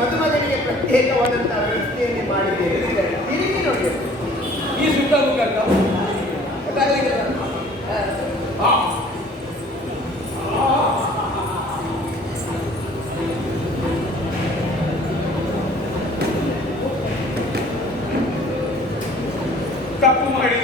ಮದುಮಗನಿಗೆ ಪ್ರತ್ಯೇಕವಾದಂತಹ ವ್ಯವಸ್ಥೆಯನ್ನು ಮಾಡಿದ್ದೇವೆ. ತಿರುಗಿ ನೋಡಿ ಈ ಸುತ್ತ ಕಪ್ಪು ಮಾಡಿ.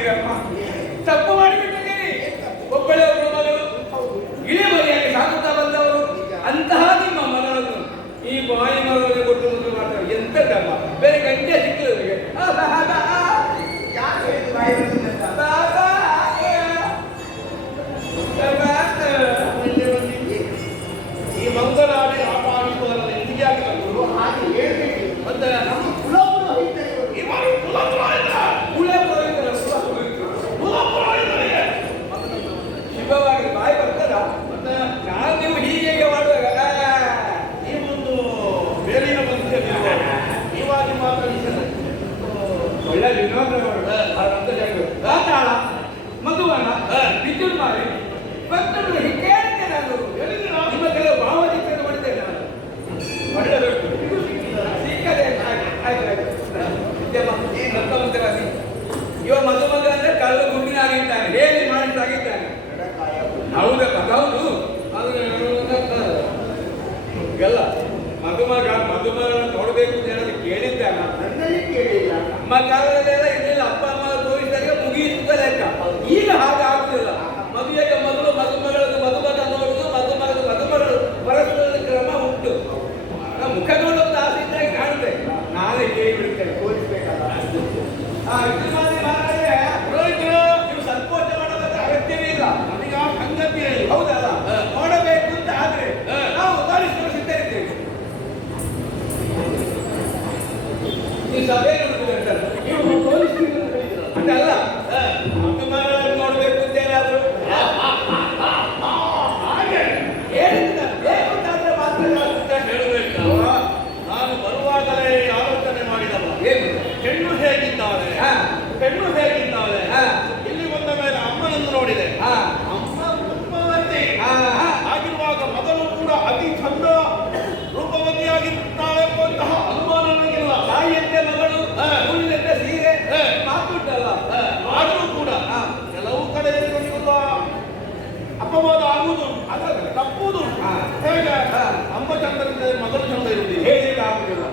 ಇರ್ತದೆ ಮೊದಲು ಚಂದ ಇರ್ತದೆ ಹೇಳಿ ಆಗುದಿಲ್ಲ.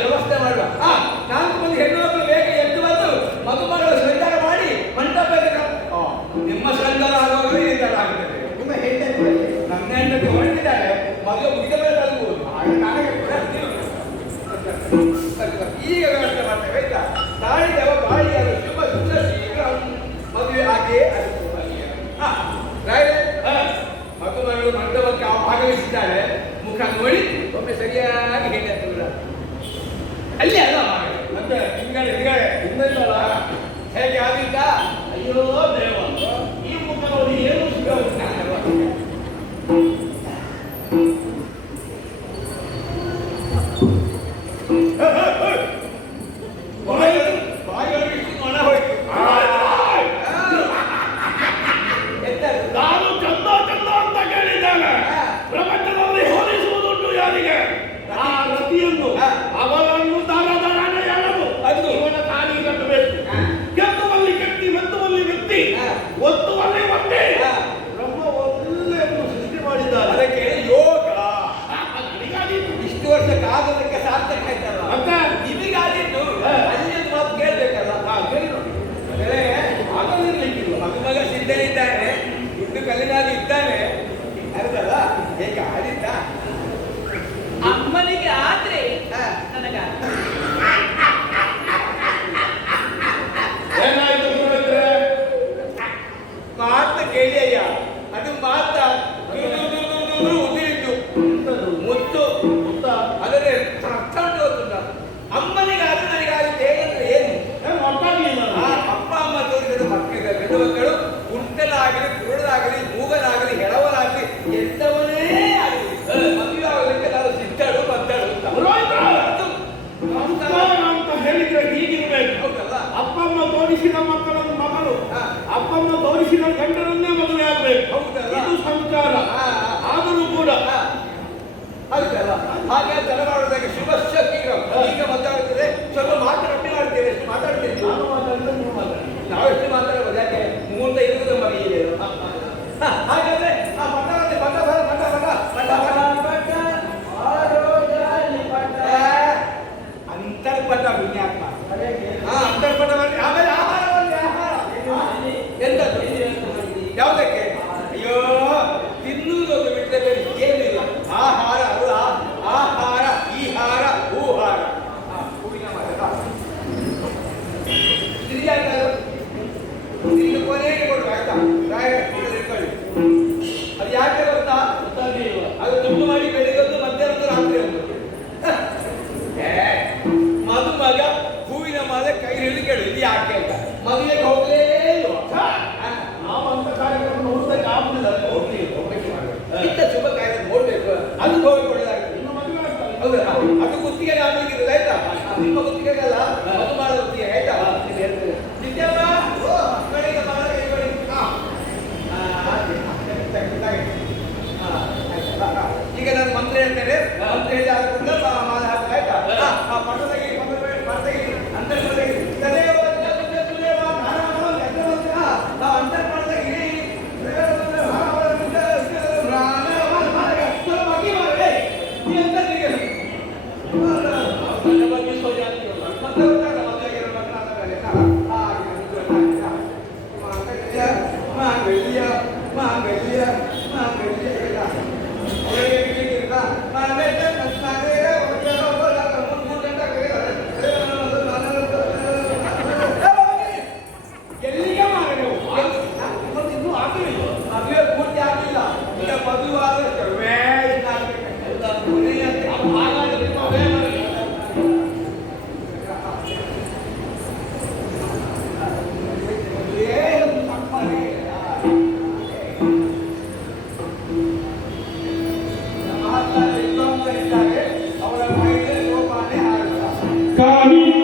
ವ್ಯವಸ್ಥೆ ಮಾಡುವ. ನಾಲ್ಕು ಮಂದಿ ಹೆಣ್ಣು ಮಕ್ಕಳು ಬೇಗ ಎದ್ದು ಬಂದು ಮಧುಮಗಳ ಶೃಂಗಾರ ಮಾಡಿ ಮಂಟಪ ನಿಮ್ಮ ಶೃಂಗಾರ ಆಗುವಾಗ ಈ ತರ ಆಗ್ತದೆ ನಿಮ್ಮ ಹೆಂಡತಿ ನನ್ನ ಹೆಂಡತಿ ಹೊರಟಿದ್ದಾರೆ. ಮದುವೆ ಮುಗಿದ ಮೇಲೆ ತಲುಪುವುದು. ಈಗ ವ್ಯವಸ್ಥೆ ಮಾಡ್ತೇವೆ ಆಯ್ತಾ? ತಾಳಿ ಭಾಗವಹಿಸಿದ್ದಾಳೆ ಮುಖ ನೋಡಿ ಒಮ್ಮೆ ಸರಿಯಾಗಿ ಹೇಳಿಲ್ಲ ಅಲ್ಲಿ ಅಲ್ಲ ಮತ್ತೆ ಹಿಂಗಡೆ ಹಿಂಗಡೆ ಹಿಂದಲ್ಲ ಹೇಗೆ ಆಗಿದ್ದ ಅಯ್ಯೋ ದೇವ ವಯಸ್ಸಿನ ಗಂಡರನ್ನೇ ಮದುವೆ ಆಗಬೇಕು. ಇದು ಸಂಸ್ಕಾರ ಆದರೂ ಕೂಡ ಅದಕ್ಕೆಲ್ಲ ಹಾಗೆ ತಲೆಮಾಡಿದಾಗ ಅನುಭವ ಹೌದಾ. ಅದು ಗುತ್ತಿಗೆ ಆಗ್ಲಿಕ್ಕಿರೋದು ಆಯ್ತಾ ನಿಮ್ಮ ಗುತ್ತಿಗೆಗಲ್ಲ ಅದು ಮಾಡೋ ಗುತ್ತಿಗೆ ಆಯ್ತಾ ಹಾ ಈಗ ನಾನು ಮಂತ್ರ ಹೇಳ್ತೇನೆ ಮಂತ್ರ ಹೇಳಿ ಆದ್ರಿಂದ ಆಯ್ತಾ Caminho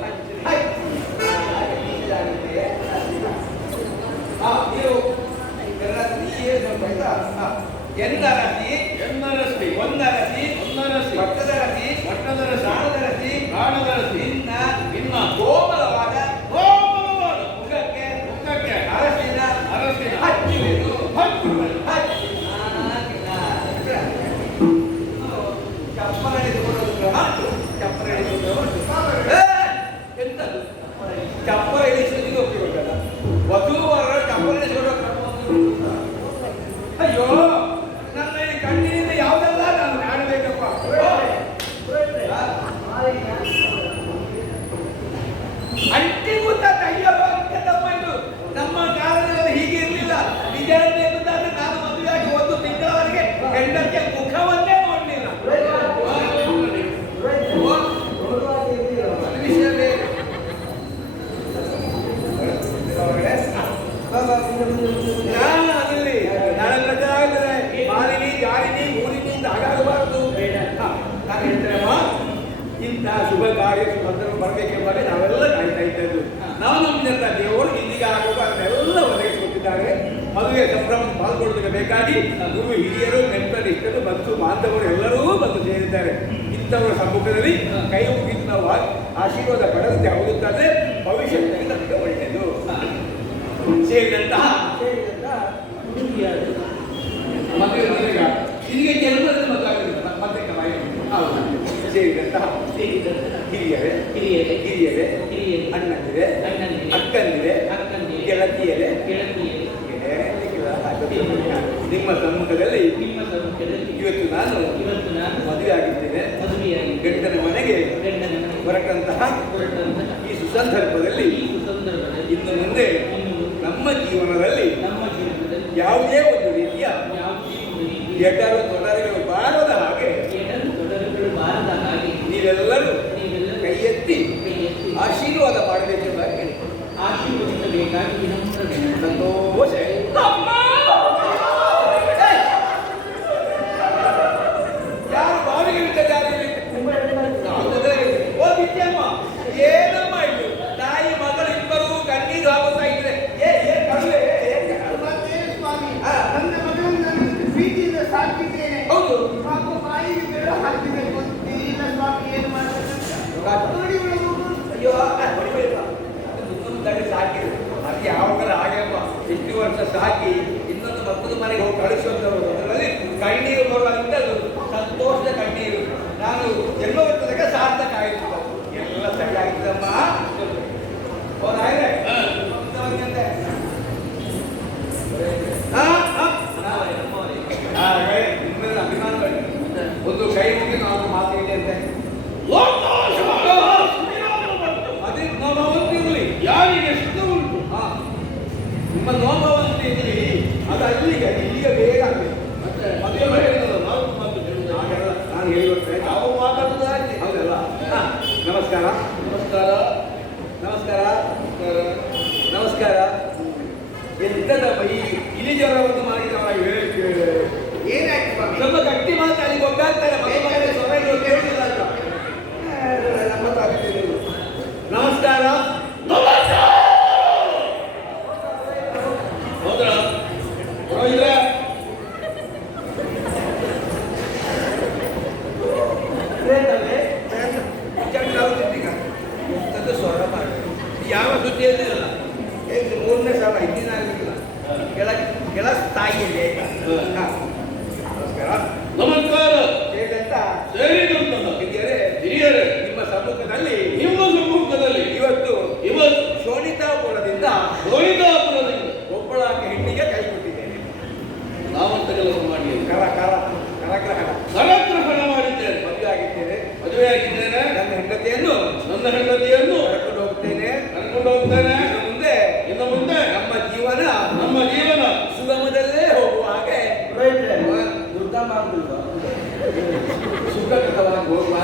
ಎಲ್ಲ ರತಿ ಎಲ್ಲರಸಿ ಒಂದರಸಿ ಒಂದರಸಿ ಭಕ್ತದ ರತಿ ಭಟ್ಟದ ರಸಿ ಪ್ರಾಣದ ರತಿ ಪ್ರಾಣದ ರಸಿ ಇನ್ನ ಇನ್ನ ಗೋ ಇಂತಹ ಶುಭ ಕಾರ್ಯ ಬಂದರು ಬರಬೇಕೆಂಬಾಗ ನಾವೆಲ್ಲ ಕಾಯ್ತಾ ಇದ್ದದ್ದು ನಾವು ನಂಬಿದಂಥ ದೇವರು ಇಲ್ಲಿಗೆ ಆಗುವ ಎಲ್ಲ ಒದಗಿಸಿಕೊಟ್ಟಿದ್ದಾರೆ ಮದುವೆ ಸಂಭ್ರಮ ಪಾಲ್ಗೊಳ್ಳೋದಕ್ಕೆ ಬೇಕಾಗಿ ಗುರು ಹಿರಿಯರು, ನೆಂಟರು, ಇಷ್ಟರು ಬಂತು ಬಾಂಧವರು ಎಲ್ಲರೂ ಬಂದು ಸೇರಿದ್ದಾರೆ. ಇಂಥವರ ಸಮ್ಮುಖದಲ್ಲಿ ಕೈ ಮುಗಿದು ನಾವು ಆಶೀರ್ವಾದ ಪಡೆದಂತೆ ಹೋಗುತ್ತದೆ ಭವಿಷ್ಯದಲ್ಲಿ ನಮಗೆ ಒಳ್ಳೆಯದು. ಸೇರಿದಂತಹ ಸೇರಿದಂತಹ ಹಿರಿಯರೇ ಹಿರಿಯರೇ ಹಿರಿಯರೇ ಹಿರಿಯ ಅಣ್ಣಂದಿರೆ ಅಣ್ಣಂದಿರೆ ಅಕ್ಕಂದಿರೆ ಅಕ್ಕಂದಿರೆ ಗೆಳತಿಯರೇ ಗೆಳತಿಯರೇ. ನಿಮ್ಮ ಸಮ್ಮುಖದಲ್ಲಿ ನಿಮ್ಮ ಸಮ್ಮುಖದಲ್ಲಿ ಇವತ್ತು ನಾನು ಇವತ್ತು ನಾನು ಮದುವೆ ಆಗಿದ್ದೇನೆ ಮದುವೆಯಾಗಿ ಗಂಡನ ಮನೆಗೆ ಗಂಡನ ಹೊರಟಂತಹ ಹೊರಟಂತಹ ಈ ಸುಸಂದರ್ಭದಲ್ಲಿ ಈ ಸುಸಂದರ್ಭದಲ್ಲಿ ಇನ್ನು ಮುಂದೆ ನಮ್ಮ ಜೀವನದಲ್ಲಿ ನಮ್ಮ ಜೀವನದಲ್ಲಿ ಯಾವುದೇ ಒಂದು ರೀತಿಯ ಯಾವುದೇ ತೊಡರುಗಳು ಬಾರದ ಹಾಗೆ ಎಡರು ತೊಡರುಗಳು ಬಾರದ ಹಾಗೆ ನೀವೆಲ್ಲರೂ ನೀವೆಲ್ಲರೂ ಕೈ ಎತ್ತಿ ಕೈ ಎತ್ತಿ ಆಶೀರ್ವಾದ ಮಾಡಬೇಕೆಂಬ ಕೇಳಿ ಆಶೀರ್ವದಿಸಬೇಕಾಗಿ ವಿನಮ್ರತೆ ಸಂತೋಷ ಯಾರು ಬಾವಿಗೆ ಇಲ್ಲಿ? ಹೌದಲ್ಲ? ಓ ವಿದ್ಯಮ್ಮ ಏನಮ್ಮ ಇದು ತಾಯಿ ಮಗಳು ಇಬ್ಬರು ಕಣ್ಣೀರು ಹಾಕುತ್ತಾ ಇದ್ರೆ ಏ ಏ ಕರುವೆ ಏ ಕರುವೆ? ಮತ್ತೇನು ಸ್ವಾಮಿ ಆ. ನನ್ನ ಮಗಳನ್ನು ನಾನು ಪ್ರೀತಿಯಿಂದ ಸಾಕಿದ್ದೇನೆ ಹೌದು ಪಾಪ ಬಾಯಿಗೆ ಬೆರಳು ಹಾಕಿಬೇಕು ಅಂತ ಸ್ವಾಮಿ ಏನು ಅಯ್ಯೋ ಹೊಡಿಬೇಡ. ತಡೆ ಸಾಕಿದ್ರು ಅದು ಯಾವಾಗ ಆಗಲ್ಲ ಎಷ್ಟು ವರ್ಷ ಸಾಕಿ ಇನ್ನೊಂದು ಮಕ್ಕಳ ಮನೆಗೆ ಹೋಗಿ ಅದರಲ್ಲಿ ಕಣ್ಣೀರು ಬರುವಂತ ಸಂತೋಷದ ಕಣ್ಣೀರು. ನಾನು ಜನ್ಮ ತನಕ ಸಾರ್ಥಕ ಆಯಿತು ಎಲ್ಲ ಸರಿಯಾಗಿದ್ದಮ್ಮ ಓ ನಾಯ್ರೆ ಇಂಥವನಿಗಂತೆ. ಆ, ಆ, ನಾವೇ, ನಮ್ಮವರೇ. ಆ, ಕೈ, ನಿಮ್ಮೆಲ್ಲ ಅಭಿಮಾನ ಮಾಡಿ. ಒಂದು ಕೈ ಮುಗಿ ನಾವು ಮಾತಿದೆ ಅಂತೆ ಅದೇ ನೋಭವಂತಿರಲಿ ಯಾರಿಗೆ ಸುಖ ಉಂಟು ಹಾ. ನಿಮ್ಮ ನೋಭವಂತಿ ಇರಲಿ ಅದು ಅಲ್ಲಿಗೆ ಇಲ್ಲಿಗೆ ಬೇಗ ಆಗಬೇಕು ಮತ್ತೆ ಮದುವೆ ಮಾಡಿರೋದು ನಾವು ಮಾತು ಹೇಳುವುದಿಲ್ಲ. ಹಾಗೆಲ್ಲ ನಾನು ಹೇಳಿಕೊಟ್ರೆ ನಾವು ಮಾತಾಡುವುದಾಗಿ ಹೌದಲ್ಲ ಹಾ, ನಮಸ್ಕಾರ. ನಮಸ್ಕಾರ. ನಮಸ್ಕಾರ. ನಮಸ್ಕಾರ. ಎಂತದಪ್ಪ ಈ ಒಂದು ಮಾಡಿದವ ಏನಾಯ್ತು ನಮ್ಮ ಗಟ್ಟಿ ಮಾತಾಡಿ ಅಲ್ಲಿ ಮನೆ ನಮಸ್ಕಾರ. ನಮಸ್ಕಾರ! ಹೌದಾ ಪರವಾಗಿಲ್ಲ ಪ್ರೇತವೇ? ಚಂದ ಆಗುತ್ತಿದ್ದೀಗ. ಎಂತದ್ದು ಸ್ವರ ಮಾಡಿ ಯಾವ ಸುದ್ದಿಯಲ್ಲಿರಲ್ಲ ಇದು ಮೂರನೇ ಸಲ ಹಿಂದಿನ ಆಗಲಿಲ್ಲ ಕೆಳ ಕೆಳ ತಾಯಿಯಲ್ಲಿ. ನಮಸ್ಕಾರ. ನಮಸ್ಕಾರ. ಹೇಗಂತ ಹಿರಿಯರೇ ಹಿರಿಯರೇ ನಿಮ್ಮ ಸಮ್ಮುಖದಲ್ಲಿ ನಿಮ್ಮ ಸಮ್ಮುಖದಲ್ಲಿ. ಇವತ್ತು ಇವತ್ತು ಶೋಣಿತಾಪುರದಿಂದ ಲೋಹಿತಾಪುರದಿಂದ ಒಬ್ಬಳಾಕೆ ಹೆಣ್ಣಿಗೆ ಕೈ ಕೊಟ್ಟಿದ್ದೇನೆ. ನಾವಂತ ಕೆಲಸ ಮಾಡಿ ಕರ ಕರ ಕರಗ್ರಹಣ. ಕರಗ್ರಹಣ ಮಾಡಿದ್ದೇನೆ ಮದುವೆ ಆಗಿದ್ದೇನೆ ಮದುವೆ ಆಗಿದ್ದೇನೆ ನನ್ನ ಹೆಂಡತಿಯನ್ನು ನನ್ನ ಹೋಗ್ತೇನೆ ಕರ್ಕೊಂಡು ಮುಂದೆ ಇನ್ನು ಮುಂದೆ ನಮ್ಮ ಜೀವನ ನಮ್ಮ ಜೀವನ ಸುಗಮದಲ್ಲೇ ಹೋಗುವ ಹಾಗೆ ಸುಗಮವಾಗಿ ಹೋಗುವ